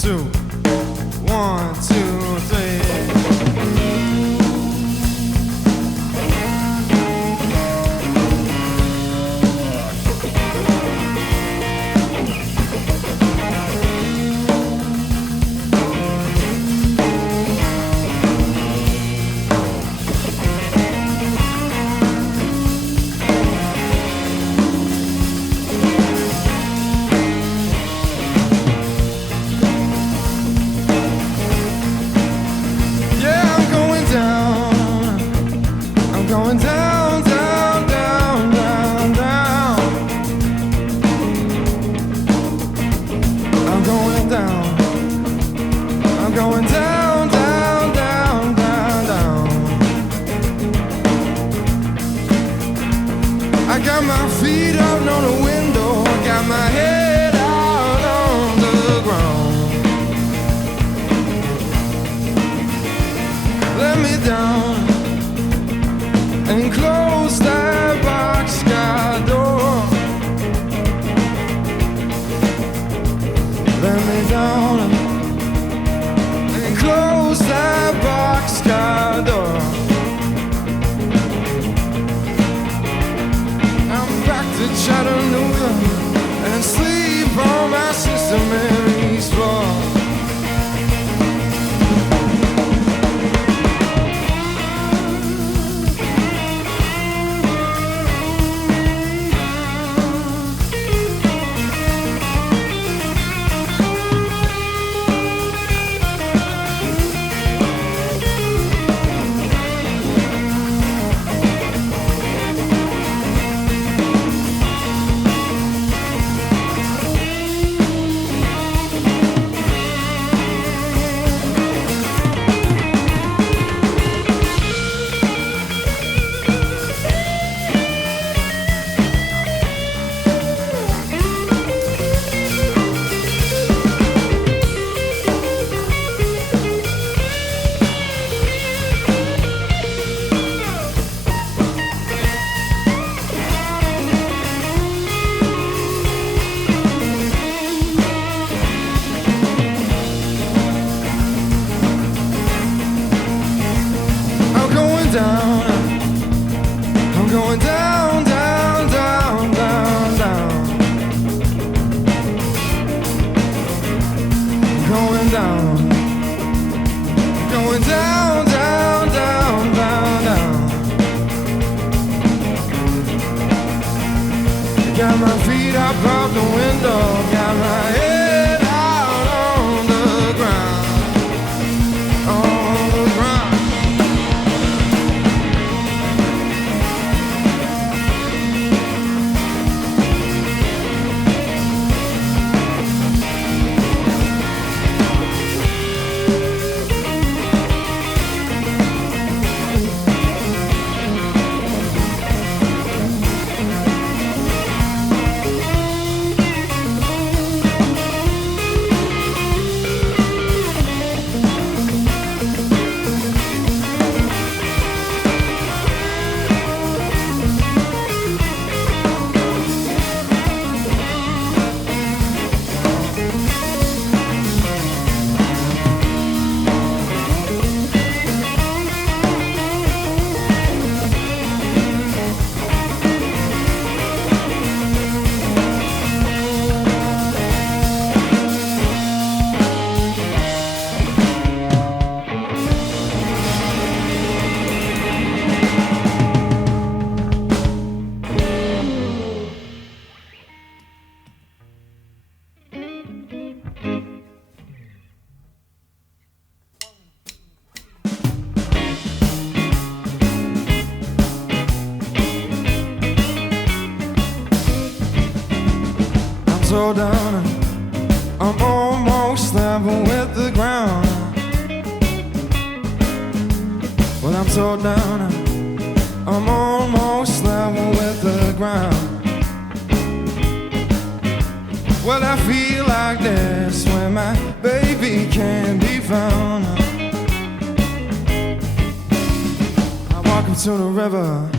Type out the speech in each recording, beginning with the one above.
two. 1, 2, 3. Going down, down, down, down, down. I'm going down. I'm going down, down, down, down, down. I got my feet out on the window. I got my head out on the ground. Let me down and close that boxcar door. Let me down and close that boxcar door. I'm back to Chattanooga and sleep on my sister Mary's floor. I'm going down, down, down, down, down. I'm going down, going down, down, down, down, down. Got my feet up out the window, got my head out on the ground, on the ground. So down, I'm almost level with the ground. Well, I'm so down, I'm almost level with the ground. Well, I feel like this when my baby can't be found. I walk up to the river,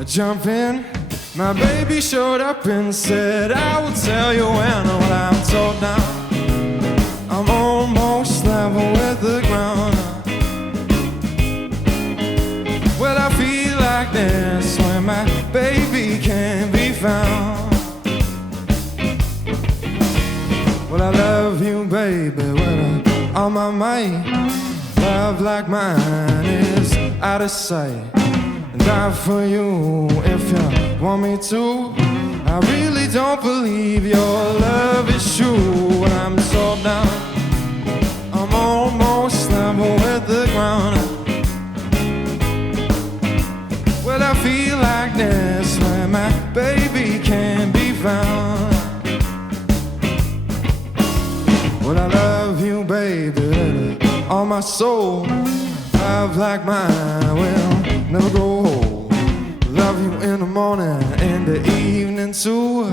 I jump in. My baby showed up and said, I will tell you when. Well, I'm so down, I'm you, baby, with all my might. Love like mine is out of sight. Die for you if you want me to. I really don't believe your love is true. When I'm so down, I'm almost level with the ground. Well, I feel like this when my baby can't be found. Well, I love you, baby, all my soul. Love like mine will never grow old. Love you in the morning, in the evening too.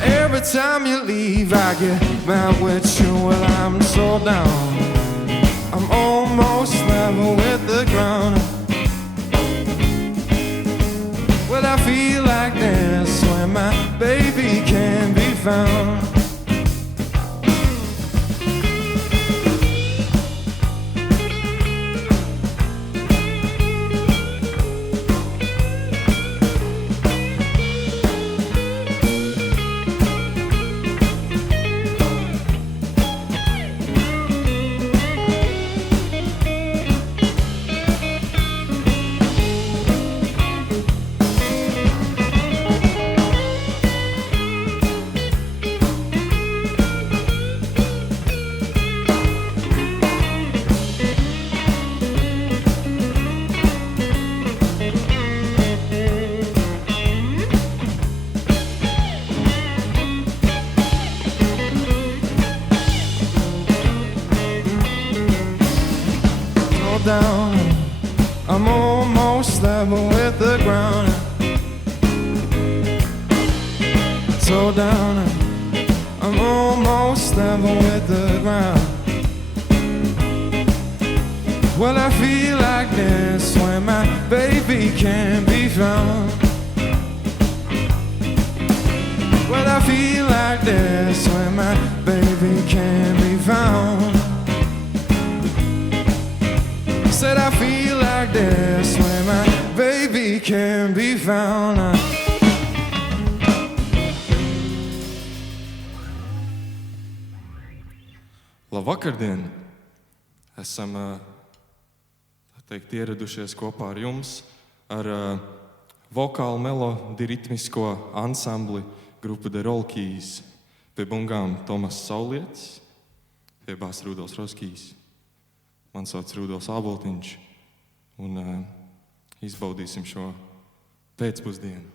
Every time you leave, I get mad with you. Well, I'm so down, I'm almost level with the ground. Well, I feel like this when my baby can't be found. Down, I'm almost level with the ground. So down, I'm almost level with the ground. Well, I feel like this when my baby can't be found. Well, I feel like this when my baby can't be found. Said I feel like this when my baby can be found. Labvakardien! Esam, tā teikt, ieradušies kopā ar jums, ar vokālu melodi ritmisko ansambli grupu The Roll Keys. Pie bungām Tomas Saulietis, pie bās Rudolfs Roskijs. Man sauc Rudolfs Āboltiņš, un izbaudīsim šo pēcpusdienu.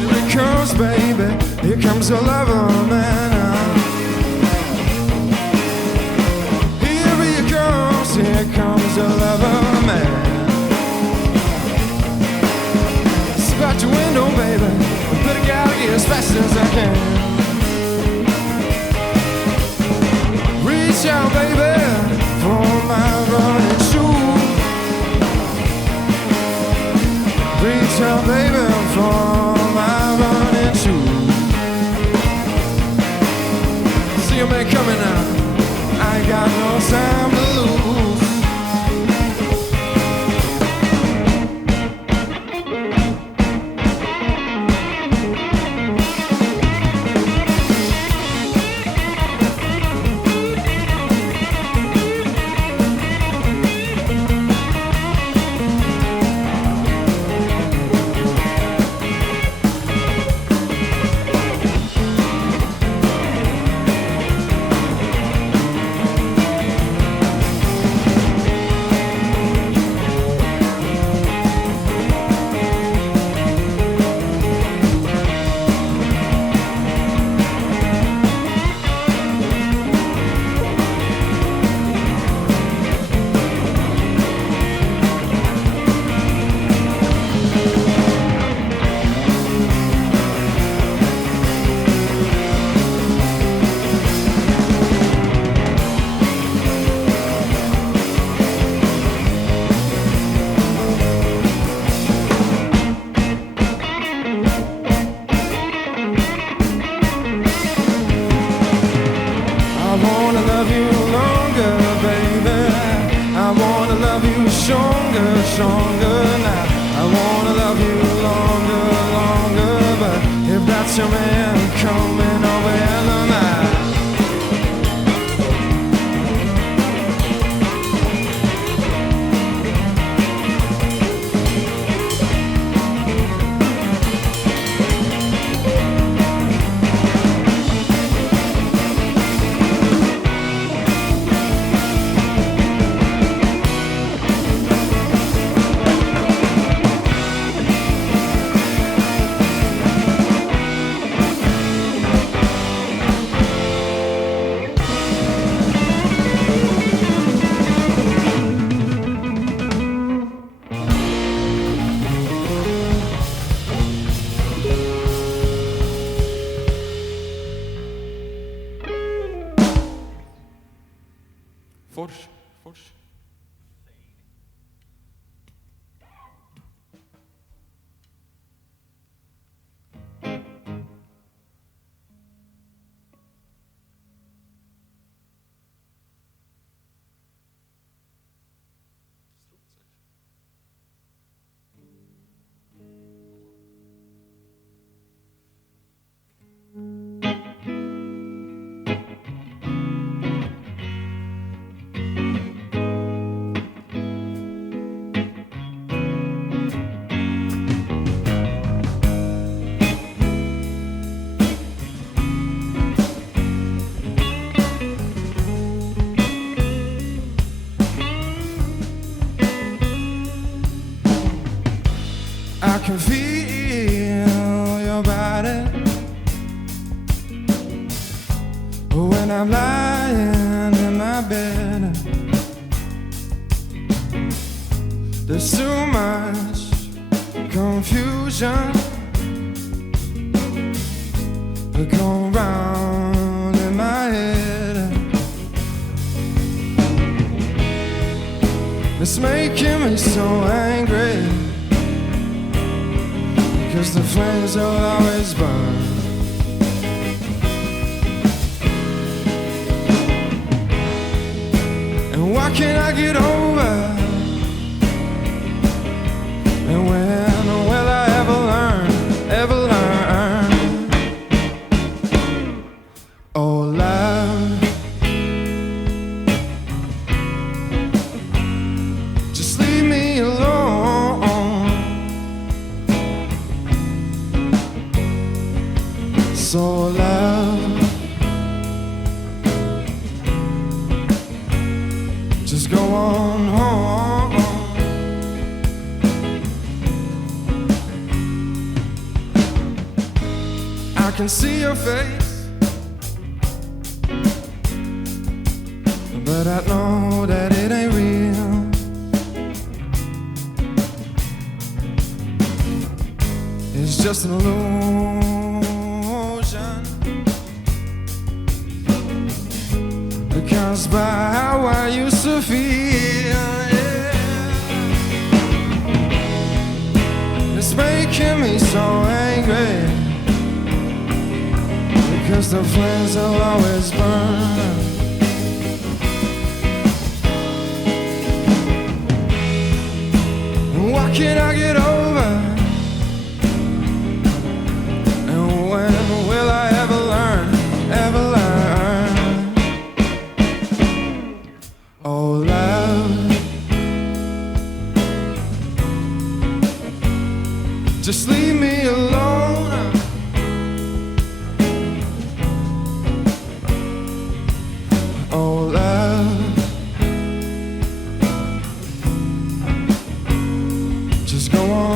Here it comes, baby. Here comes the lover man. Here comes the lover man. Step out your window, baby. Better get out of here as fast as I can. Reach out, baby, for my running shoe. Reach out, baby, for my running shoe. See a man coming now. I ain't got no time to lose. stronger, stronger now. I wanna love you longer, longer, but if that's your man coming over in the night. Fors, fors. I can feel your body when I'm lying in my bed. There's too much confusion going round in my head. It's making me so angry, 'cause the flames will always burn. And why can't I get over? And when will I ever learn, ever learn? Oh, love, just leave me alone. So love, just go on home. I can see your face, but I know that it ain't real. It's just an illusion, because by how I used to feel, yeah, it's making me so angry, because the flames will always burn. Why can't I get over? And when will I ever learn, ever learn? Oh, love, just leave me alone. Oh, love, just go on.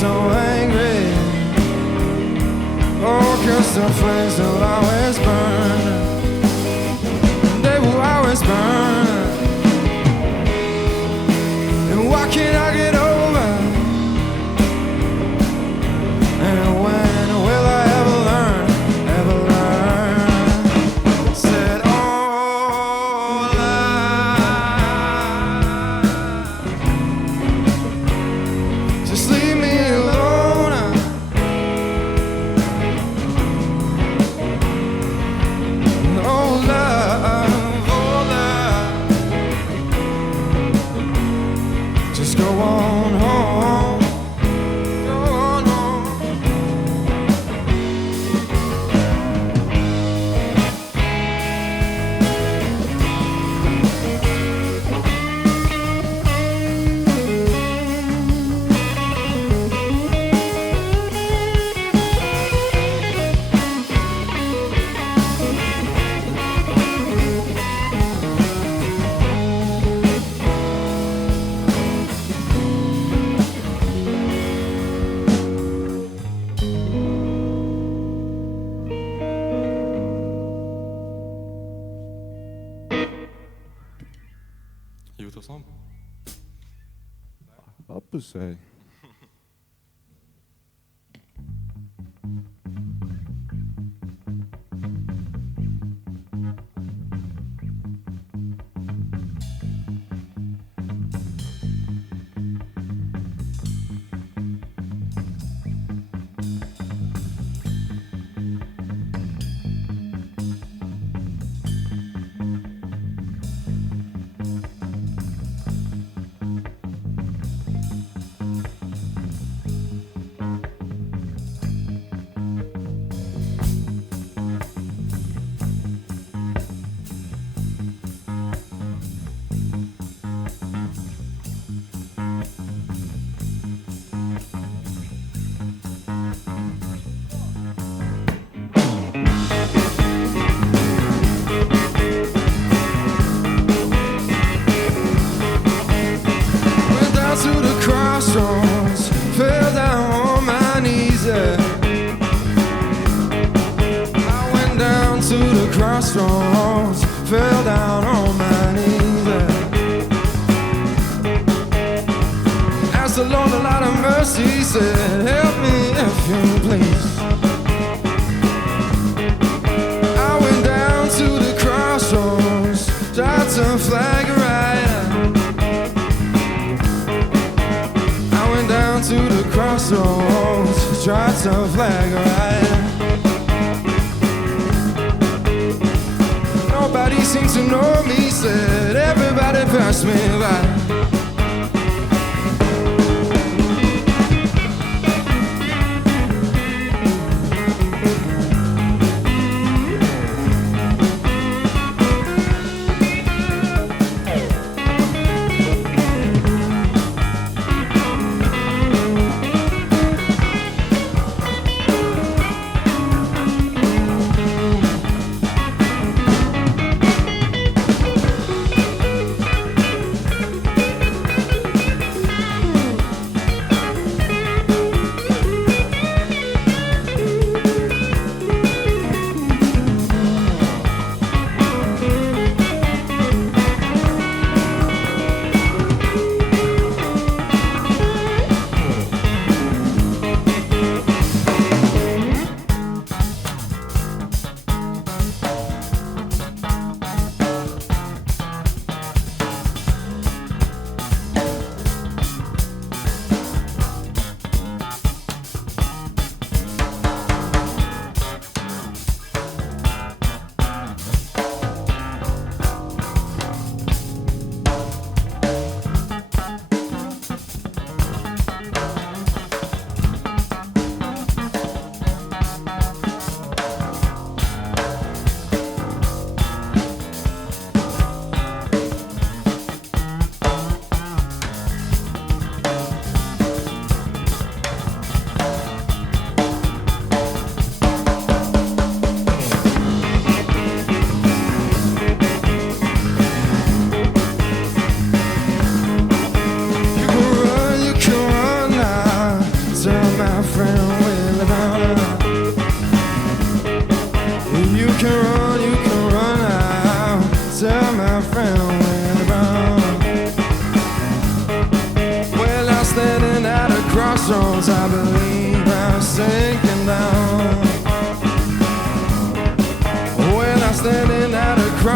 so angry. Oh, 'cause the flames will always burn. They will always burn. And why can't I get over? And when will I ever learn? Ever learn? Said all just leave me alone. Oh love, just go on home. Go on home. Gjort oss om. Hoppas sig. Went down to the crossroads, fell down on my knees. I went down to the crossroads, fell down on my knees. Asked the Lord a lot of mercy, said, help me if you please. I went down to the crossroads, tried to flag a riot. I went down to the crossroads, tried to flag a riot. Nobody seemed to know me, said everybody passed me by.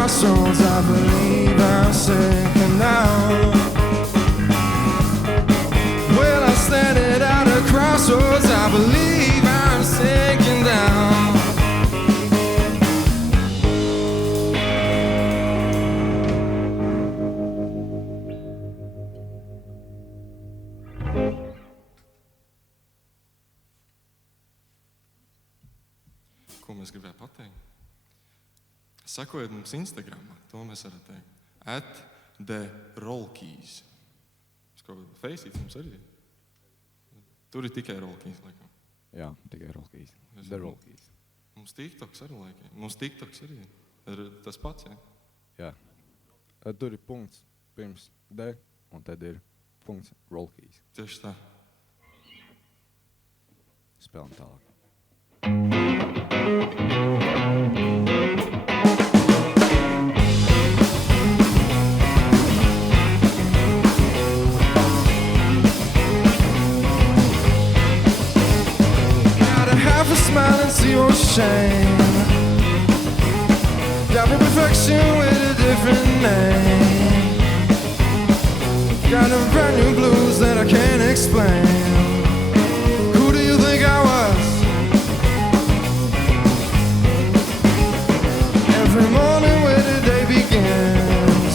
crossroads, I believe I'm sinking down. Well, I'm standing at a crossroads, I believe I'm sinking down. Ko mēs gribējām pateikt? Sekojiet mums Instagramā, to mēs varam teikt. @TheRollkeys. Faceīts mums arī. Tur ir tikai Rollkeys, laikam. Jā, tikai Rollkeys. The Rollkeys. Mums TikToks arī, laikam. Mums TikToks arī ir tas pats, jā? Jā. Tur ir punkts pirms D, un tad ir punkts Rollkeys. Tieši tā. Spēlēm tālāk. Half a smile and see your shame. Got a perfection with a different name. Got a brand new blues that I can't explain. Who do you think I was? Every morning where the day begins,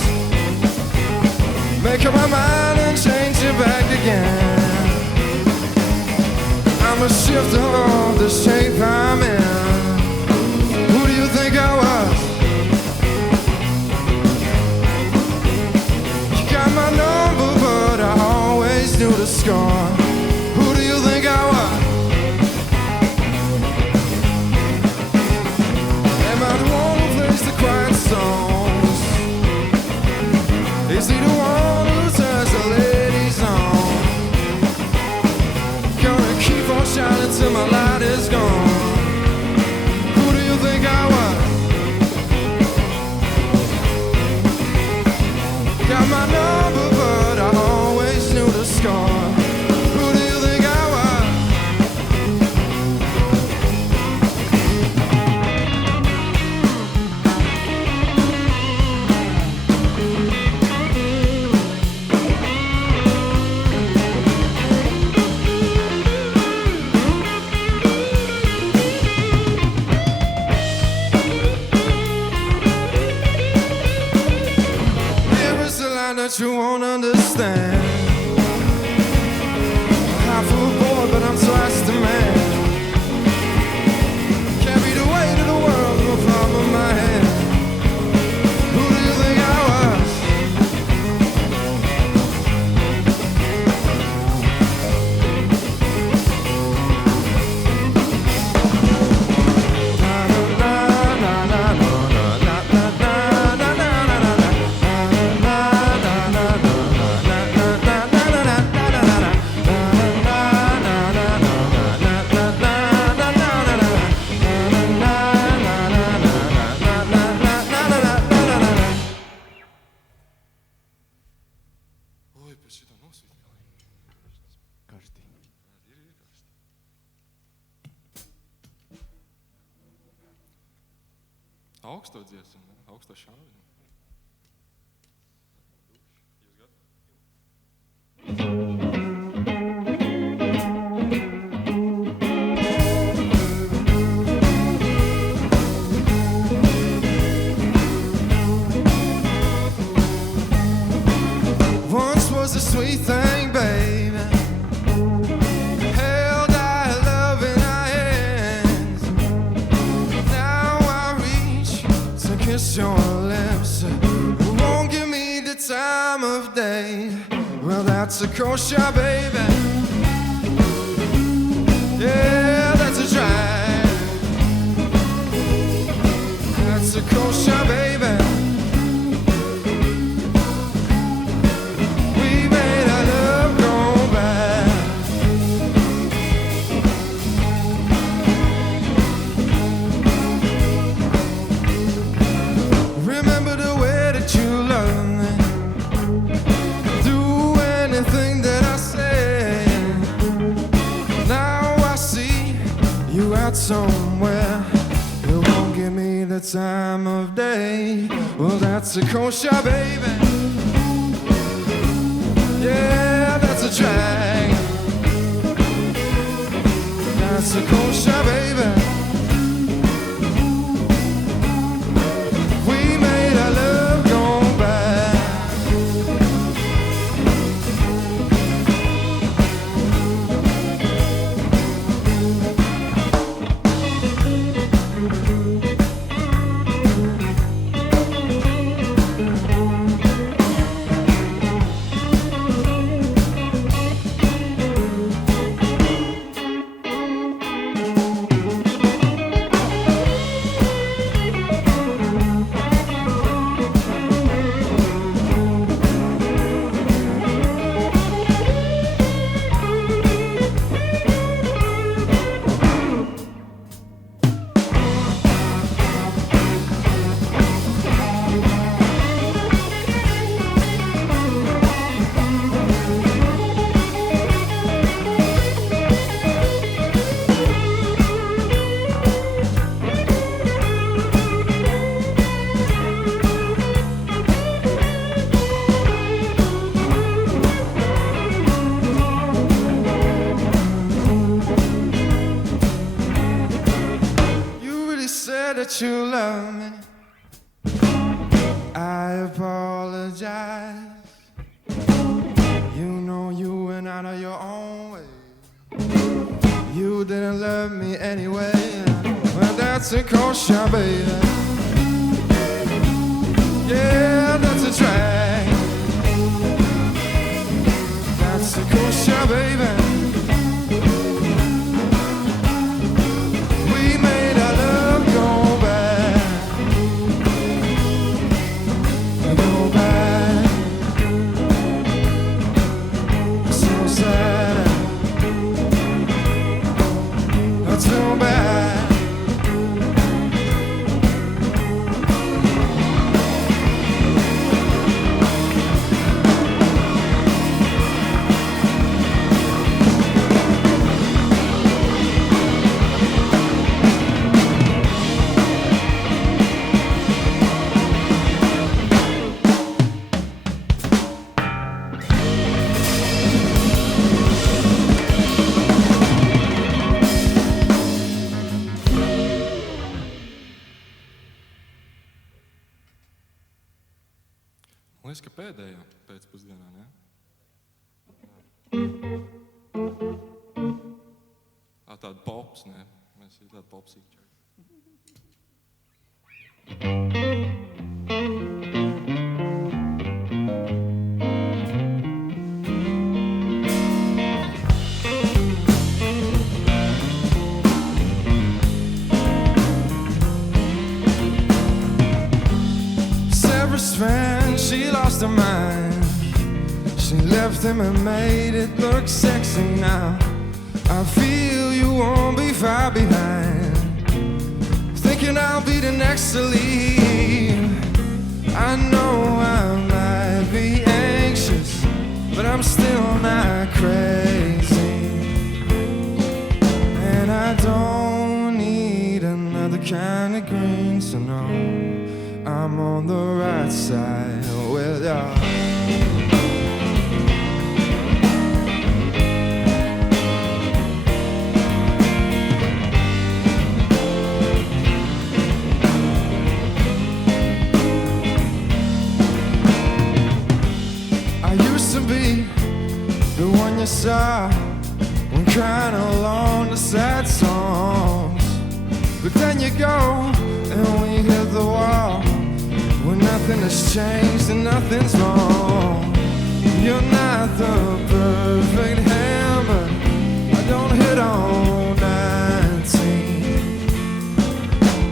make up my mind and change it back again. I'm a shifter of the shape I'm in. Who do you think I was? You got my number, but I always knew the score. Who do you think I was? Am I the one who plays the quiet songs? Is he the one who turns the ladies on? Keep on shining till my light is gone. Who do you think I was? Got my number, but I always knew the score. Who do you think I was? That you won't understand. Half a boy, but I'm twice the man. Carry the weight of the world in the palm of my hand. Who do you think I was? Augsto dziesmu, augsto šāviņu. Once was a sweet thing, baby. Held our love in our hands. Now I reach to kiss your lips. You won't give me the time of day. Well, that's a kosher, baby. Yeah, that's a drag. That's a kosher, baby. Somewhere you won't give me the the time of day. Well, that's a kosher, baby. Yeah, that's a drag. That's a kosher, baby. We made our love go back. That you love me, I apologize. You know you went out of your own way. You didn't love me anyway. Well, that's a kosher, baby. Yeah, that's a drag. That's a kosher, baby. We made our love go back. Go back. So sad. Not so bad. Liekas, ka pēdējā pēcpusdienā, ne? Tāda pops, ne? Mēs ir tāda popsīča. Sarah's friend, she lost her mind. She left him and made it look sexy now. I feel you won't be far behind. Thinking I'll be the next to leave. I know I might be anxious, but I'm still not crazy. And I don't need another kind of green to know I'm on the right side with you. I used to be the one you saw when crying along the sad songs. But then you go and we hit the wall when nothing has changed and nothing's wrong. You're not the perfect hammer, I don't hit on 19.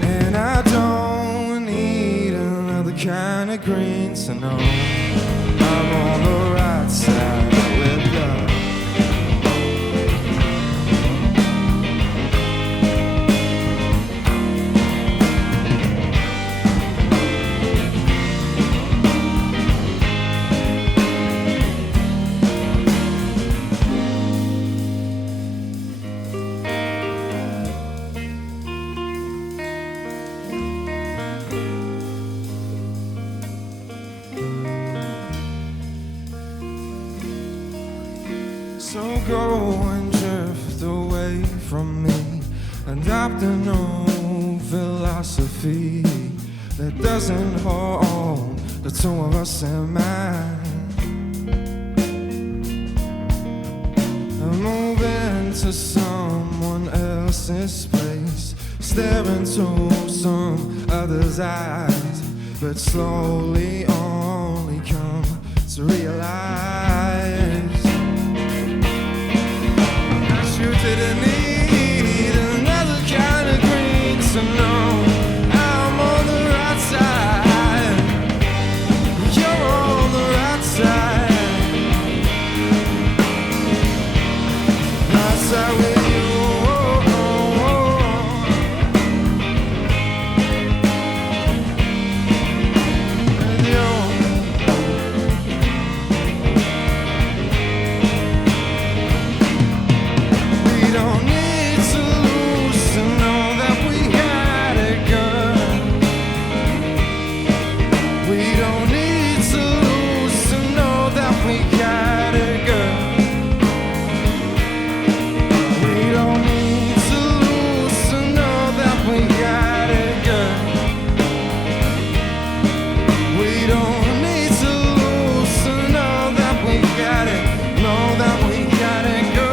And I don't need another kind of green to know I'm on the right side with you. go and drift away from me, adopt a new philosophy that doesn't hold the two of us in mind. Move into someone else's place, stare into some other's eyes, but slowly only come to realize that you didn't need another kind of green to know I'm on the right side, you're on the right side. Right with you, and you. We don't need to lose to know that we got it good. We don't need to lose to know that we got it good. We don't need to lose to know that we got it good. We don't need to lose to know that we got it, know that we got it good.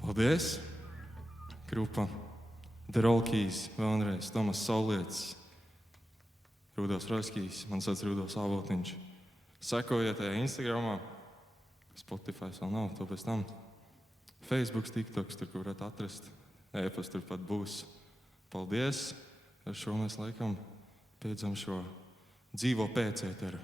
Paldies, grupa The Rolkeys, vēlreiz Tomas Saulietis, Rūdos Roskijs, man sauc Rūdos Avotiņš. Sekojiet Instagramā, Spotify vēl nav, to pēc tam. Facebook, TikToks, tur, kur varat atrast, e-pasta turpat būs. Paldies, ar šo mēs laikam beidzam šo dzīvo pēcēteru.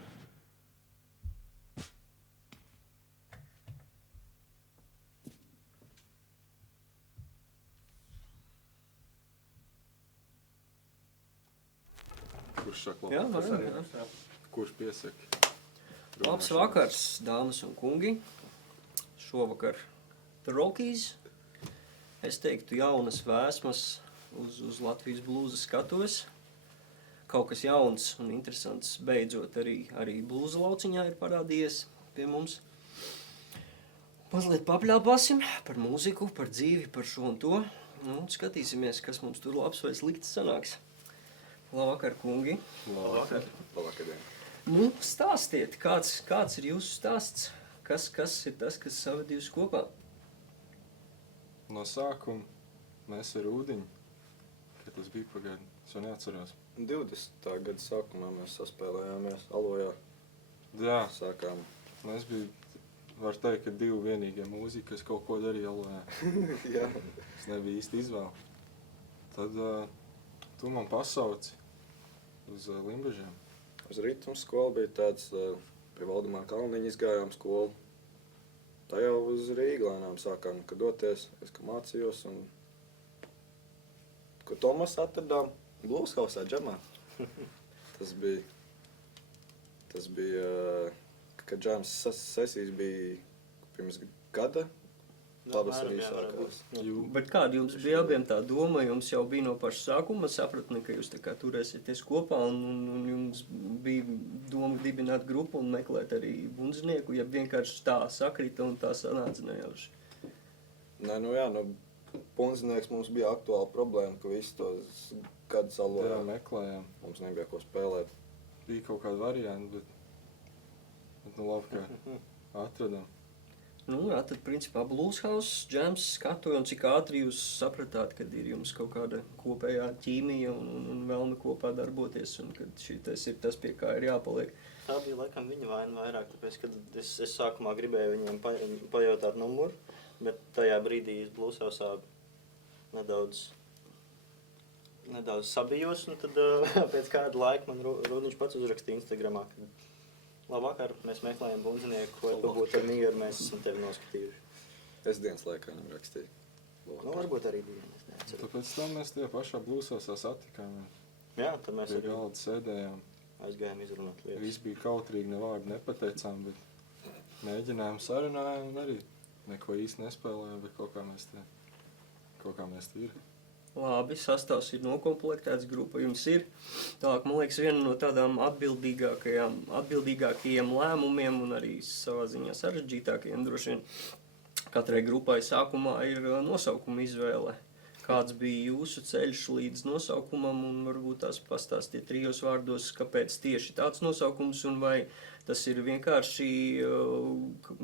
Kurš saka Jā, labāk? varam, jā. Kurš piesaka? Labs vakars, dāmas un kungi. Šovakar The Rolkeys. Es teiktu jaunas vēsmas uz Latvijas blūza skatos. Kaut kas jauns un interesants beidzot arī blūza lauciņā ir parādījies pie mums. Mazliet papļāpāsim par mūziku, par dzīvi, par šo un to. Nu, skatīsimies, kas mums tur labs vai slikts sanāks. Labvakar, kungi. Labvakar. Labvakar. Nu, stāstiet, kāds ir jūsu stāsts? Kas ir tas, kas saved jūs kopā? No sākuma mēs ar Ūdiņu, kad tas bija pagādi, es jau neatceros. 20. gada sākumā mēs saspēlējāmies Alojā. Jā, Sākām. mēs bija, var teikt, ka 2 vienīgie mūziķi, kas kaut ko darīja Alojā. Jā. Es nebija īsti izvēle. Tad tu man pasauci uz Limbažiem. Uz ritmu skolu bija tāds, pie Valdemāra Kalniņa izgājām skolu. Tā jau uz Rīglēnām sākām, kad doties, es kā mācījos un... Ko Tomas atradām? Blueshausā, džemā. Tas bija, kad džems sesijas bija pirms gada. Pavasarī sākās. Bet kāda jums bija abiem tā doma? Jums jau bija no paša sākuma sapratne, ka jūs tā kā turēsieties kopā un jums bija doma dibināt grupu un meklēt arī bundznieku, ja vienkārši tā sakrita un tā sanāca nejauši? Nē, nu jā, bundznieks mums bija aktuāla problēma, ka visu tos gadus Alojā Jā, meklējām. mums nebija ko spēlēt. Bija kaut kādi varianti, bet nu labi, ka atradām. Nu, jā, tad principā Blueshouse, džems, skatuvi un cik ātri jūs sapratāt, kad ir jums kaut kāda kopējā ķīmija un vēlme kopā darboties un kad šitais ir tas, pie kā ir jāpaliek. Tā bija laikam viņa vaina vairāk, tāpēc, kad es sākumā gribēju viņiem pajautāt numuru, bet tajā brīdī Blueshausā nedaudz nedaudz sabijos, un tad pēc kāda laika man Rūdiņš pats uzrakstīja Instagramā, ka labvakar, mēs meklējam bundzinieku, ko varbūt ar mieru mēs esam tevi noskatījuši. Es dienas laikā viņam rakstīju. Nu, varbūt arī bija, es neatceru. Tāpēc tam mēs tie pašā blūsosā satikāmies. Jā, tad mēs Pie arī galda sēdējām. aizgājām izrunāt lietas. Viss bija kautrīgi, ne vārdu nepateicām, bet mēģinājām sarunājām un arī neko īsti nespēlējām, bet kaut kā mēs tie ir. Labi, sastāvs ir nokomplektēts, grupa jums ir. Tālāk, man liekas, viena no tādām atbildīgākajiem lēmumiem un arī savā ziņā sarežģītākajiem droši vien katrai grupai sākumā ir nosaukuma izvēle. Kāds bija jūsu ceļš līdz nosaukumam un varbūt tās pastāstiet 3 vārdos, kāpēc tieši tāds nosaukums un vai tas ir vienkārši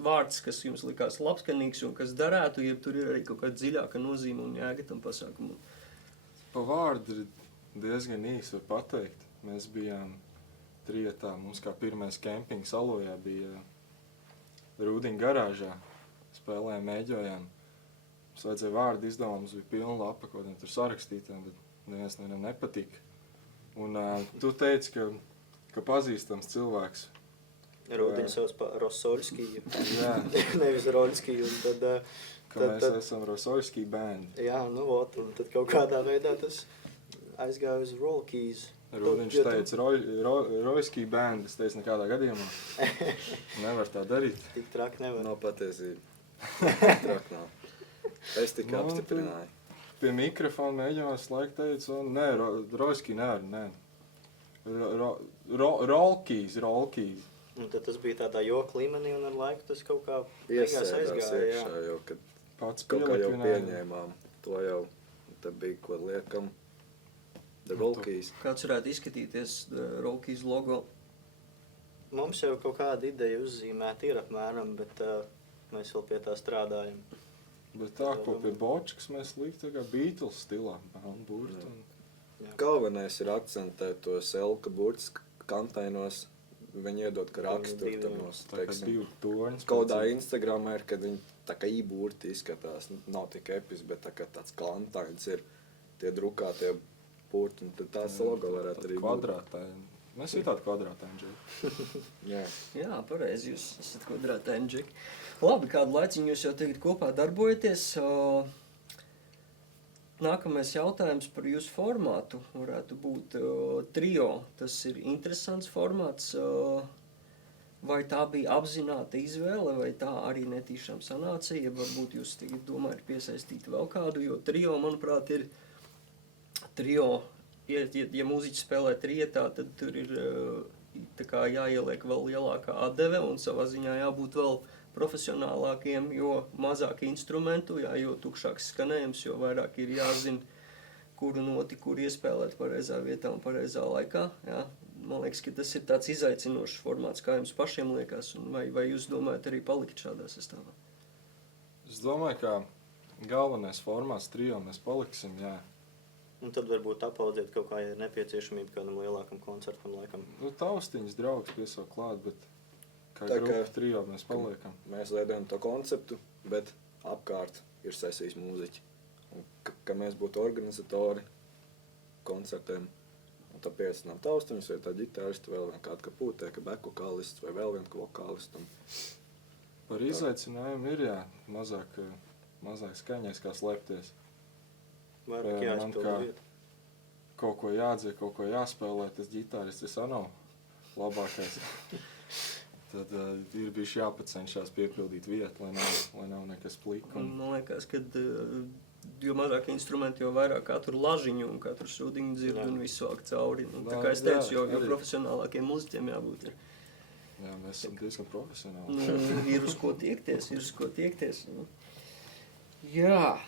vārds, kas jums likās labskanīgs un kas darētu, ja tur ir arī kaut kāda dziļāka nozīme un jēga tam pasākumam. Pa vārdu ir diezgan īsi var pateikt. Mēs bijām trietā, mums kā pirmais kempings Alojā bija Rūdiņa garāžā. Spēlējām, mēģojām. Mums vajadzēja vārdu izdevumu, mums bija pilna lapa, kaut kādiem tur sarakstītām, bet neviens nevienam nepatika. Un tu teici, ka pazīstams cilvēks. Rūdiņš savs pa Rosoļskiju. Jā. Nevis Roļskiju, un tad... Ka mēs esam Rosoļskī bēndi. Jā, nu, un tad kaut kādā veidā tas aizgāja uz Rollkeys. Rūdiņš teica Roļskī bēndi, es teicu nekādā gadījumā. Nevar tā darīt. Tik traki nevar. Nav patiesība. Traki nav. Es tikai apstiprināju. Pie mikrofona mēģinās laiku teicu, un nē, Roļskī nē. Rollkeys. Un tad tas bija tādā joka līmenī, un ar laiku tas kaut kā Iesēdās aizgāja, iekšā jau, kad Pats kaut kā jau pielikvinēja. pieņēmām. To jau, tad bija, ko liekam, The Rollkeys. Kāds varētu izskatīties Rollkeys logo? Mums jau kaut kāda ideja uzzīmēta ir apmēram, bet mēs vēl pie tā strādājam. Bet tā, ko pie bočkas mēs liktu tā kā Beatles stilā, melnu burtu. Galvenais ir akcentēt tos elka burts kantainos. Viņi iedod, ka rakstur tam nos, Tā kā teiksim. 2 toņas. Kaudā Instagramā ir, kad viņi tā kā īburti izskatās, nav tik epis, bet tā kā tāds kantains ir tie drukātie burti, un tad tās logo varētu arī būt. Kvadrātēni. Mēs ir tādi kvadrātēni, Džeki. Jā. Jā, pareizi, jūs esat kvadrātēni, Džeki. Labi, kādu laiciņu jūs jau tagad kopā darbojaties. Nākamais jautājums par jūsu formātu varētu būt trio. Tas ir interesants formāts. Vai tā bija apzināta izvēle, vai tā arī netīšām sanāca, ja varbūt jūs tagad domājat piesaistīt vēl kādu, jo trio, manuprāt, ir trio, ja mūziķi spēlē trietā, tad tur ir tā kā jāieliek vēl lielākā atdeve un savā ziņā jābūt vēl profesionālākiem, jo mazāk instrumentu, jo tukšāks skanējums, jo vairāk ir jāzina, kuru noti, kur iespēlēt pareizā vietā un pareizā laikā. Jā. Man liekas, ka tas ir tāds izaicinošs formāts, kā jums pašiem liekas, un vai jūs domājat arī palikt šādā sastāvā? Es domāju, ka galvenais formāts trio mēs paliksim, jā. Un tad varbūt apaudziet kaut kā, ja ir nepieciešamība kādam lielākam koncertam laikam. Nu, taustiņas draugs piesaukt klāt, bet kā Tā kā- grupa trio mēs paliekam. Mēs veidojam to konceptu, bet apkārt ir sesijas mūziķi. Un, ka mēs būtu organizatori koncertiem, un tad piecinām taustiņus, vai tā ģitāristu, vēl vien kādu kapūtē, ka back-vokālists vai vēl vien vokālistu. Par izaicinājumu ir, jā, mazāk skaņais kā slēpties. Vairāk Man jāizpilda kā- vieta. Kaut ko jāatdzīst, kaut ko jāspēlē, tas ģitārists tas nav labākais. Tad ir bijuši jāpacenšās piepildīt vietu, lai nav nekas plika. Un man liekas, ka jo mazāk instrumenti, jo vairāk katru lažiņu un katru šūdiņu dzird Jā. un visu vāk cauri. Un, tā Jā, kā es teicu, jā, jo arī. profesionālākiem mūziķiem jābūt. Ir. Jā, mēs esam diezgan profesionāli. Nu, ir uz ko tiekties. Nu. Jā,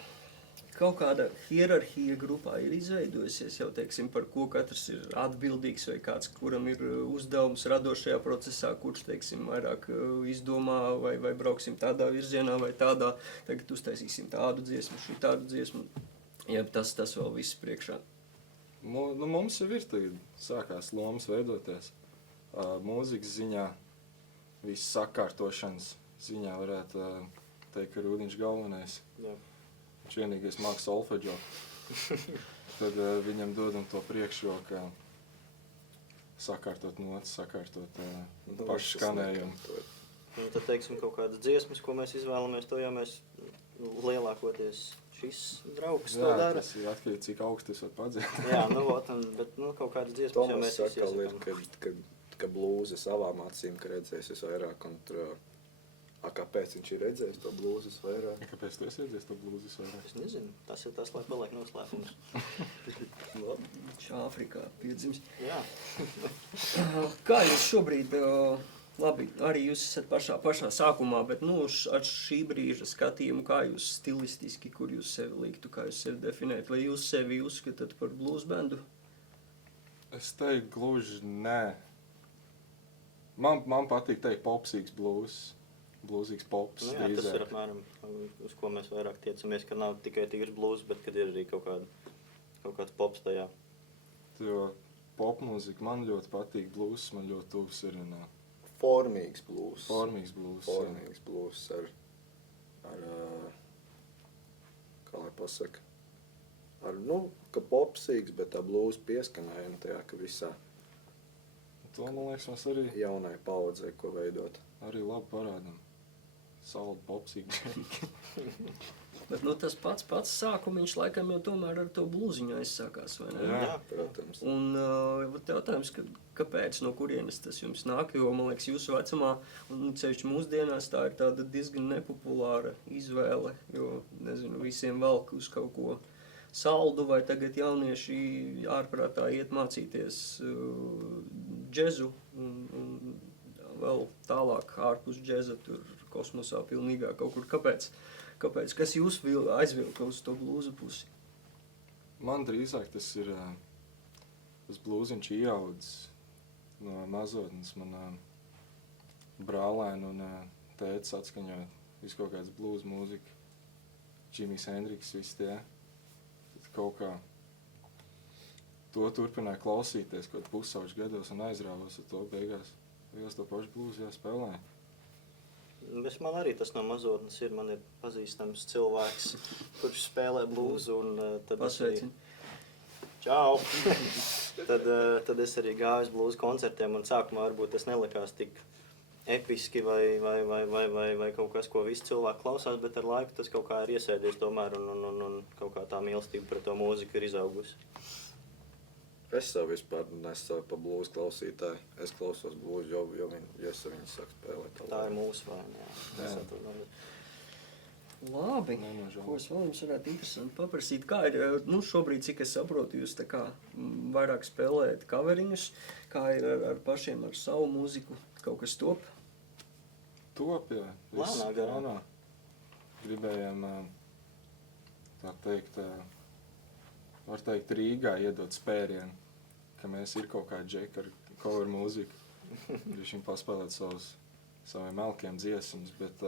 kaut kāda hierarhija grupā ir izveidojusies, jau teiksim, par ko katrs ir atbildīgs vai kāds, kuram ir uzdevums radošajā procesā, kurš, teiksim, vairāk izdomā vai brauksim tādā virzienā vai tādā, tagad uztaisīsim tādu dziesmu, šī tādu dziesmu. Jeb tas vēl viss priekšā. Nu, mums jau ir tagad sākās lomas veidoties. Mūzikas ziņā, viss sakārtošanas ziņā varētu teikt, ka Rūdiņš galvenais. Jā. Viņš vienīgais māks solfeģo. tad viņam dodam to priekšroku, sakārtot notas, sakārtot pašu skanējumu. Un tad, teiksim, kaut kādas dziesmas, ko mēs izvēlamies, to jau mēs lielākoties šis draugs to Jā, dara. tas ir atkarīgi, cik augstu es varu padzēt. Jā, nu, bet kaut kādas dziesmas jau Tomas mēs saka, iesakām. ka blūzi savām acīm, ka redzēsies vairāk, un tur, kāpēc viņš ir redzējis to blūzes vairāk? Kāpēc tu esi iedzies to blūzis vairāk? Es nezinu, tas ir tas, lai paliek noslēpums. Viņš Āfrikā piedzimis. Jā. Kā jūs šobrīd, labi, arī jūs esat pašā sākumā, bet ar šī brīža skatījumu, kā jūs stilistiski, kur jūs sevi liktu, kā jūs sevi definējat, vai jūs sevi uzskatāt par blues bandu? Es teiktu gluži nē. Man patīk teikt popsīgs blues, blūzīgs pops. Nu jā, tas ir apmēram, uz ko mēs vairāk tiecamies, ka nav tikai tīrs blues, bet kad ir arī kaut kāds pops tajā. Jo popmūzika man ļoti patīk, blues man ļoti tuvs ir Formīgs blūzs. formīgs blues. Formīgs blūzs ar kā lai pasaka, ka popsīgs, bet tā blūza pieskanējuma tajā, ka visā To, man liekas, mēs arī jaunai paudzei, ko veidot. labi parādām. Saldu popsīgi. Bet tas pats sākumiņš laikam jau tomēr ar to blūziņu aizsākās, vai ne? Jā. Protams. Un jautājums, kāpēc, no kurienes tas jums nāk, jo, man liekas, jūsu vecumā, un ceļš mūsdienās, tā ir tāda diezgan nepopulāra izvēle, jo, nezinu, visiem velk uz kaut ko saldu, vai tagad jaunieši ārprātā iet mācīties džezu, un vēl tālāk ārpus džeza, tur kosmosā pilnīgā kaut kur. Kāpēc? Kas jūs aizvilka uz to blūza pusi? Man drīzāk tas ir tas blūziņš ieaudzis no mazotnes. Man brālēni un tētis atskaņoja visu kaut kādas blūza mūzika. Džimijs Hendriks, visi tie. Tad kaut kā to turpināja klausīties kaut pusauģu gados un aizrāvos ar to beigās. Beigās to pašu blūzu jāspēlē. Bet man arī tas no mazotnes ir. Man ir pazīstams cilvēks, kurš spēlē blūzu. Pasveicini. Čau! Tad es arī gāju uz blūzu koncertiem, un sākumā varbūt tas nelikās tik episki vai kaut kas, ko visi cilvēki klausās, bet ar laiku tas kaut kā ir iesēdies tomēr, un kaut kā tā mīlestība pret to mūziku ir izaugusi. Es savu vispār nesu pa blūzu klausītāju. Es klausos blūzu, jo es viņu saku spēlēt. Tā ir mūsu vaina, jā. Labi. Nenožēl. Ko es vēl jums varētu interesanti paprasīt? Kā ir, šobrīd, cik es saprotu, jūs tā kā vairāk spēlējat coveriņus, kā ir ar pašiem, ar savu mūziku? Kaut kas top? Top, jā. Lēnā garā. Lēnā. Gribējām, tā teikt, var teikt, Rīgā iedot spērienu, ka mēs ir kaut kā džeki ar cover mūziku. Viņš paspēlēt saviem melkiem dziesmas, bet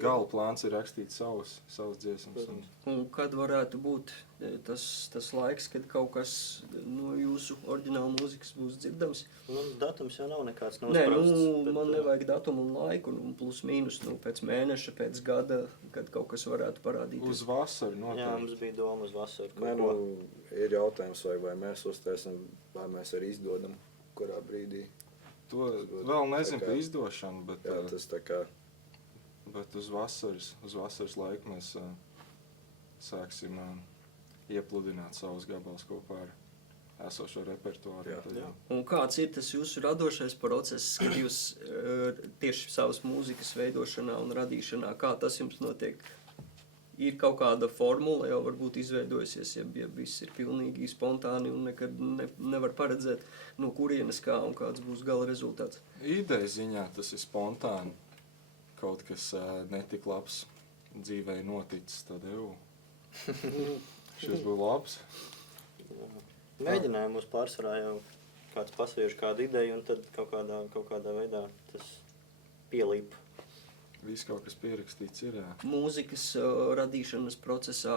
gala plāns ir rakstīt savas dziesmas. Un kad varētu būt tas laiks, kad kaut kas no jūsu oriģināla mūzikas būs dzirdams? Datums jau nav nekāds Nē, nosprausts. man nevajag datumu un laiku, plus mīnus, pēc mēneša, pēc gada, kad kaut kas varētu parādīties. Uz vasaru noteikti. Jā, mums bija doma uz vasaru. Nē, ir jautājums, vai mēs uztaisim, vai mēs arī izdodam, kurā brīdī. To vēl nezinu par izdošanu, bet, Jā, tas tā kā bet uz vasaras laiku mēs sāksim iepludināt savus gabalus kopā ar esošo repertuāru. Jā. Un kāds ir tas jūsu radošais process, kad jūs tieši savas mūzikas veidošanā un radīšanā, kā tas jums notiek? Ir kaut kāda formula jau varbūt izveidojusies, ja viss ir pilnīgi spontāni un nekad nevar paredzēt, no kurienes kā un kāds būs gala rezultāts? Ideja ziņā tas ir spontāni. Kaut kas netik labs dzīvē noticis, tad šis būs labs. Mēģinājumus pārsvarā jau kāds pasviež kādu ideju, un tad kaut kādā veidā tas pielīp. Viss kaut kas pierakstīts ir, jā. Mūzikas radīšanas procesā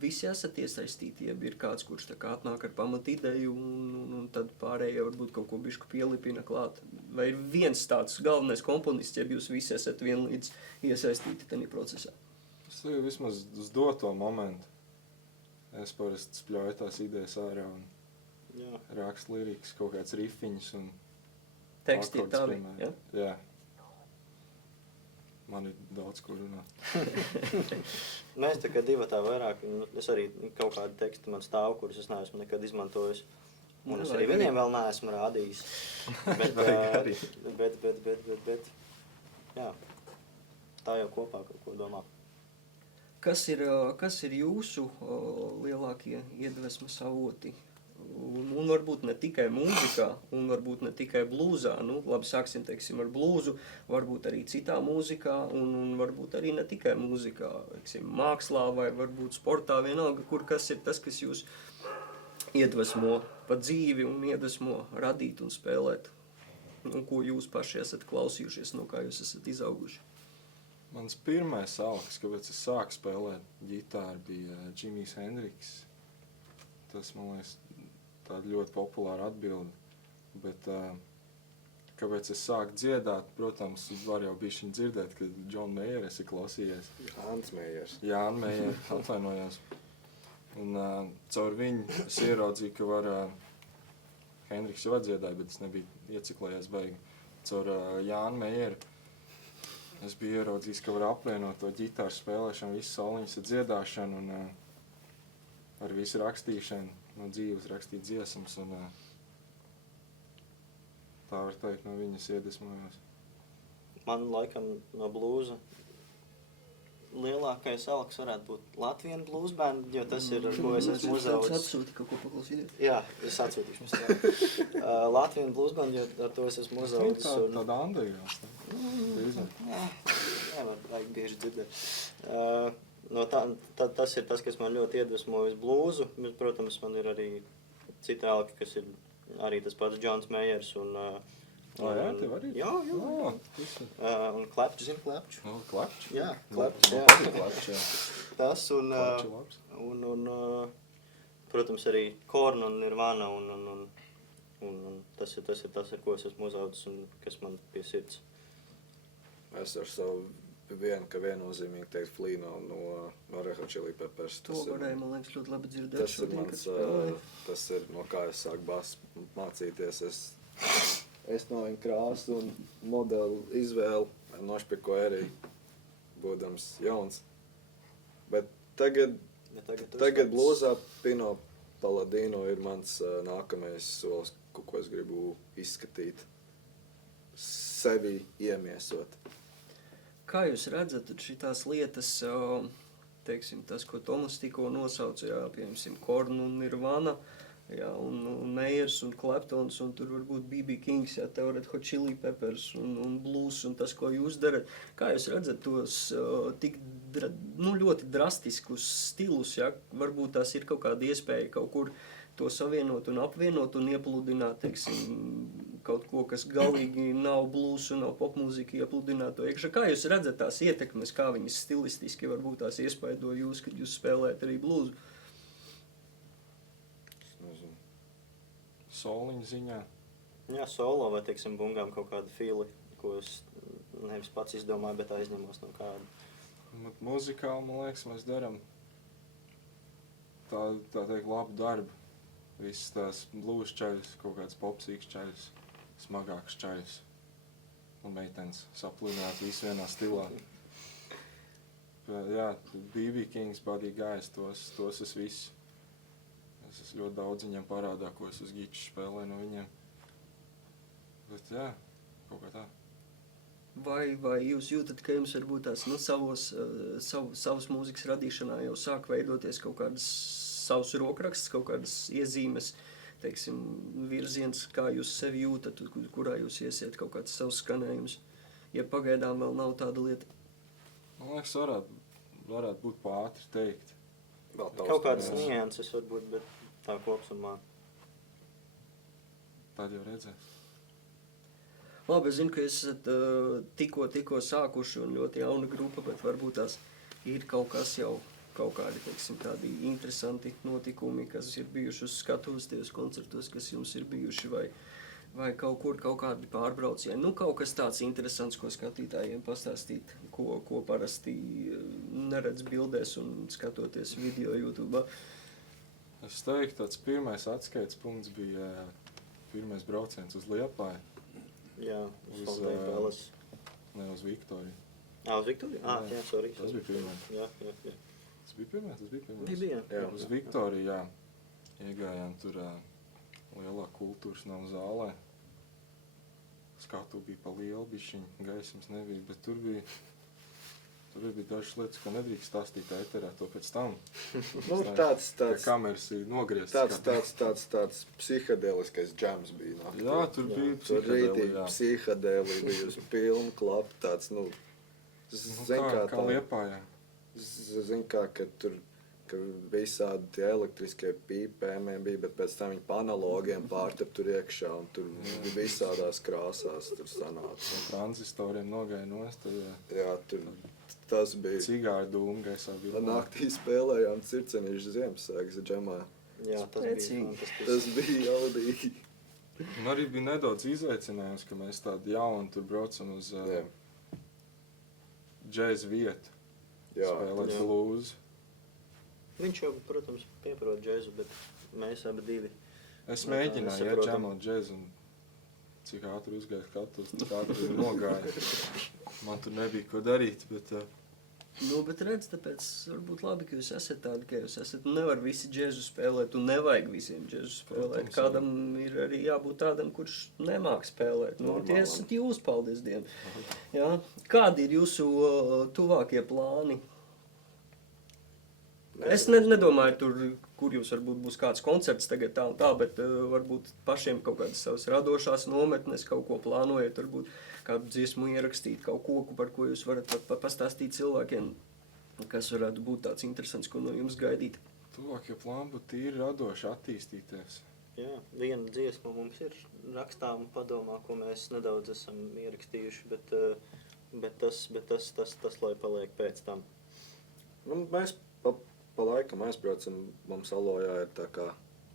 visi esat iesaistīti, ja ir kāds, kurš tā kā atnāk ar pamat ideju un tad pārējie varbūt kaut ko bišku pielipina klāt. Vai ir viens tāds galvenais komponists, ja jūs visi esat vienlīdz iesaistīti tajā procesā? Es teiktu vismaz uz doto momentu. Es parasti spļauju tās idejas ārā un Jā. rakstu lirikas, kaut kāds rifiņus un Teksti ir akordus, tavi, piemēram. ja? Jā. Man ir daudz, ko runāt. Mēs tā kā divatā vairāk, es arī kaut kādu tekstu man stāv, kurus es neesmu nekad izmantojis. Un es arī viņiem vēl neesmu rādījis. Bet, bet, jā, tā jau kopā kaut ko domā. Kas ir jūsu lielākie iedvesmas avoti? Un varbūt ne tikai mūzikā, un varbūt ne tikai blūzā. Nu, labi, sāksim, teiksim, ar blūzu, varbūt arī citā mūzikā, un varbūt arī ne tikai mūzikā, teiksim, mākslā vai varbūt sportā, vienalga, kur kas ir tas, kas jūs iedvesmo pa dzīvi un iedvesmo radīt un spēlēt. Un ko jūs paši esat klausījušies, no kā jūs esat izauguši. Mans pirmais alks, kāpēc es sāku spēlēt ģitāru, bija Džimijs Hendriks. Tas, man liekas, tāda ļoti populāra atbilde. Bet kāpēc es sāku dziedāt, protams, var jau bišķiņ dzirdēt, ka John Mayer esi klausījies. Jānis Meijers. Jānis Meyer, atvainojos. Un caur viņu es ieraudzīju, ka var... Hendriks jau atdziedāja, bet es nebiju ieciklējies baigi. Caur Jānu Mejeru es biju ieraudzījis, ka var apvienot to ģitāru spēlēšanu, visu soliņas ar dziedāšanu un ar visu rakstīšanu, no dzīves rakstīt dziesmas. Un, tā var teikt, no viņas iedvesmojos. Man laikam no blūza lielākais alks varētu būt Latvijas Blues Band, jo tas ir, ar ko es esmu uzaudzis. Atsūti kaut ko paklausīties. Jā, es atsūtīšu mums. Latvijas Blues Band, jo ar to es esmu uzaudzis. Tāda andajās. Jā, vajag bieži dzirdēt. No tas ir tas, kas man ļoti iedvesmo uz blūzu. Protams, man ir arī citi alki, kas ir arī tas pats Johns Mejers un... Jā, tev arī? Jā. Un Klepčs, zini Klepču? Klepčs? Jā, Klepčs, jā. Klepčs, jā. Tas un, Klepčs ir labs. un protams, arī Korn un Nirvana un tas ir tas, ar ko es esmu uzaudzis un kas man pie sirds. Es ar savu viennozīmīgi teikt Flino no Red Hot Chili Peppers. To varēja, man liekas, ļoti labi dzirdēt. Tas ir mans, tas ir, no kā es sāku basu mācīties. Es no viņa krāsu un modelu izvēlu nošpikoju arī, būdams jauns. Bet tagad blūzā Pino Palladino ir mans nākamais solis, ko es gribu izskatīt, sevi iemiesot. Kā jūs redzat šitās lietas, teiksim, tas, ko Tomas tikko nosauca, jā, piemēram, Korn un Nirvana, jā, un Mejers un Kleptons, un tur varbūt B.B. Kings, jā, tev Red Hot Chili Peppers un blues, un tas, ko jūs darat. Kā jūs redzat tos tik ļoti drastiskus stilus, jā, varbūt tās ir kaut kāda iespēja kaut kur to savienot un apvienot un iepludināt, teiksim, kaut ko, kas galīgi nav blues un nav popmūzika, iepludināt to iekšā. Kā jūs redzat tās ietekmes, kā viņas stilistiski varbūt tās iespaido jūs, kad jūs spēlējat arī bluesu? Soliņa ziņā. Jā, solo vai, teiksim, bungām kaut kādu fili, ko es nevis pats izdomāju, bet aizņemos no kāda. Muzikāli, man liekas, mēs daram tā teikt labu darbu. Visas tās blues čaļas, kaut kāds popsīgs čaļas, smagāks čaļas un meitenes saplināt visu vienā stilā. Jā, B.B. Kings, Buddy Guys, tos es visu. Es esmu ļoti daudz viņiem parādā, ko es uz giču spēlēju no viņiem. Bet jā, kaut kā tā. Vai jūs jūtat, ka jums varbūt tās savas mūzikas radīšanā jau sāk veidoties kaut kādas savus rokraksts, kaut kādas iezīmes, teiksim, virziens, kā jūs sevi jūtat, kurā jūs iesiet kaut kāds savs skanējums, ja pagaidām vēl nav tāda lieta? Man liekas, varētu būt pātri teikt. Kaut kādas nianses varbūt, bet tā kopsumā. Tad jau redzēs. Labi, es zinu, ka esat tikko sākuši un ļoti jauna grupa, bet varbūt tās ir kaut kas jau, kaut kādi, teiksim, tādi interesanti notikumi, kas ir bijuši uz skatuves tajos koncertos, kas jums ir bijuši, vai kaut kur kaut kādi pārbraucieni. Nu, kaut kas tāds interesants, ko skatītājiem pastāstīt, ko parasti neredz bildēs un skatoties video YouTube. Es teiktu, tāds pirmais atskaites punkts bija pirmais brauciens uz Liepāju, Jā, uz Uz, Fontaine Palace. ne uz Viktoriju. Uz Viktoriju? Jā, sorry. Tas bija pirmais. Jā. Tas bija pirmais? Bija. Jā. Uz Viktoriju, jā. Iegājām tur lielā kultūras nama zālē. Skatu bija pa lielu bišķiņu, gaismas nebija, bet tur bija dažas lietas, ko nedrīkst stāstīt ēterā, to pēc tam. Nu, tāds Kameras ir nogrieztas. tāds psihedeliskais džams bija. Naktī. Jā, tur bija Tur rītīgi jā. psihedeli bija uz pilnu klapu. Tāds, nu, zin Kā Liepājā. Zin kā, ka tur ka visādi tie elektriskie pīpējumi bija, bet pēc tam viņi pa analogiem pārtep tur iekšā un tur bija visādās krāsās tur sanāca. Tranzistoriem nogāja nost, tad Jā, tur tas bija. cigāru dūmu gaisā bija. Naktī spēlējām circenīšu Ziemassvētku džemā. Jā, tas Spēcīgi. bija fantastiski. Tas bija jaudīgi. Un arī bija nedaudz izaicinājums, ka mēs tādi jauni tur braucam uz Jā. džēza vietu, Jā, spēlēt jā. blūzu. Viņš jau, protams, pieprot džēzu, bet mēs abi divi. Es Nu, mēģināju iet nesaprotam. džemot džēzu un cik ātri uzgāja skatus, tik ātri arī nogāja. Man tur nebija ko darīt, bet Nu, bet redz, tāpēc varbūt labi, ka jūs esat tādi, ka jūs esat. Nevar visi džezu spēlēt, un nevajag visiem džezu spēlēt. Protams, jā. Kādam ir arī jābūt tādam, kurš nemāk spēlēt. Nu, tie Normālam. esat jūs, paldies Dievam. Jā. Kādi ir jūsu tuvākie plāni? Es nedomāju, tur, kur jūs varbūt būs kāds koncerts tagad tā un tā, bet varbūt pašiem kaut kādas savas radošās nometnes, kaut ko plānojat, varbūt kādu dziesmu ierakstīt, kaut ko, par ko jūs varat pastāstīt cilvēkiem, kas varētu būt tāds interesants, ko no jums gaidīt. tuvākie plāni būtu tīri radoši attīstīties. Jā, viena dziesma mums ir rakstām padomā, ko mēs nedaudz esam ierakstījuši, bet tas lai paliek pēc tam. Nu, mēs pa laikam aizbraucam, mums Alojā ir tā kā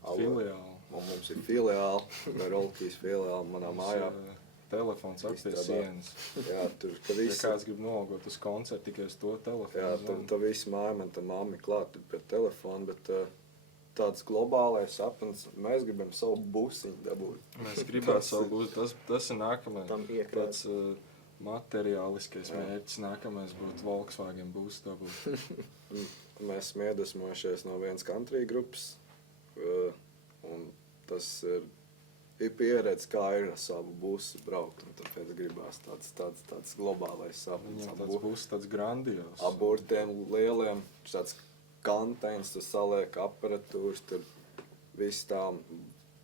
Filiāli. Mums ir filiāli, Rolkijas filiāli manā mājā. Telefons ap pie Istabā. sienas. Jā, tur, ka Ja visi, kāds grib nolgot uz koncertu tikai uz to telefonu. jā, tā visi māja, man tā mamma klāt pie telefona, bet tāds globālais sapnis, mēs gribam savu busiņu dabūt. Mēs gribētu savu būtu, tas ir nākamais. Tam iekrāt. Tāds materiāliskais mērķis, nākamais būtu Volkswagen būs dabūt. Mēs esam iedvesmojušies no vienas country grupas, un tas ir pieredze, kā ir ar savu busu braukt, un tāpēc gribās tāds globālais sapnis. Viņam tāds būs tāds grandios. Aburtiem lieliem, tāds kanteins, tu saliek aparatūras, tur viss tā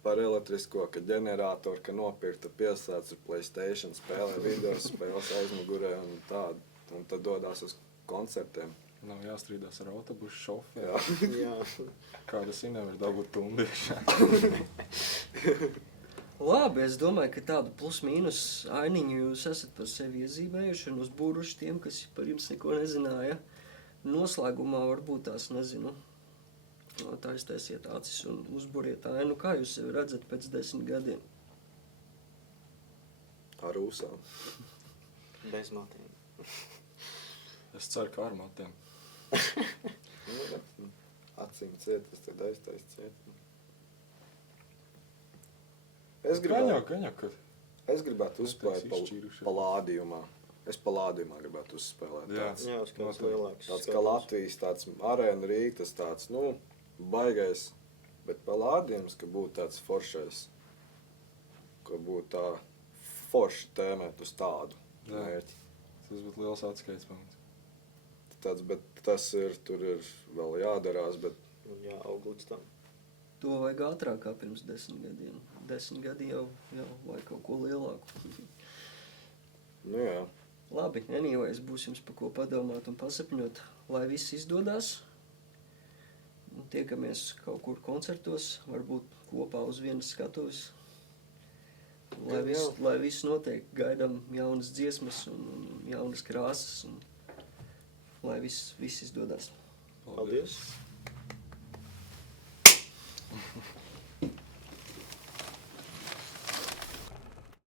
par elektrisko, ka ģeneratoru, ka nopirkta pilsētas ar PlayStation, spēlē video spēles aizmugurē un tādu, un tad dodās uz koncertiem. Nav jāstrīdās ar autobusu šoferu. Jā. Jā, Kādas ir nevar dabūt tundiešā. Labi, es domāju, ka tādu plus-mínus ainiņu jūs esat par sevi iezīmējuši un uzbūruši tiem, kas par jums neko nezināja. Noslēgumā varbūt tās nezinu. Taistāsiet acis un uzburiet ainu. Kā jūs sevi redzat pēc 10 gadiem? Ar ūsām. bez matiem. Es ceru, ka ar matiem. Acīm ciet, tas tad aiztais ciet. Gaņo, ka Es gribētu uzspēlēt izšķīruši. pa lādījumā. Es pa lādījumā gribētu uzspēlēt. Jā. Tāds, Jā, uz kāds Noteikti. lielāks. tāds kā Latvijas, tāds arēna Rīgas, tāds, nu, baigais, bet pa lādījums, ka būtu tāds foršais, ka būtu tā forši tēmēt uz tādu Jā. mērķi. Tas būtu liels atskaits punkts. Tāds, bet tas ir, tur ir vēl jādarās, bet Jā, aug līdz tam. To vajag ātrāk kā pirms 10 gadiem. 10 gadi jau vajag kaut ko lielāku. nu jā. Labi, anyways, būs jums par ko padomāt un pasapņot, lai viss izdodas. Tiekamies kaut kur koncertos, varbūt kopā uz vienas skatuves. Lai viss notiek, gaidām jaunas dziesmas un jaunas krāsas, un lai viss izdodas. Paldies!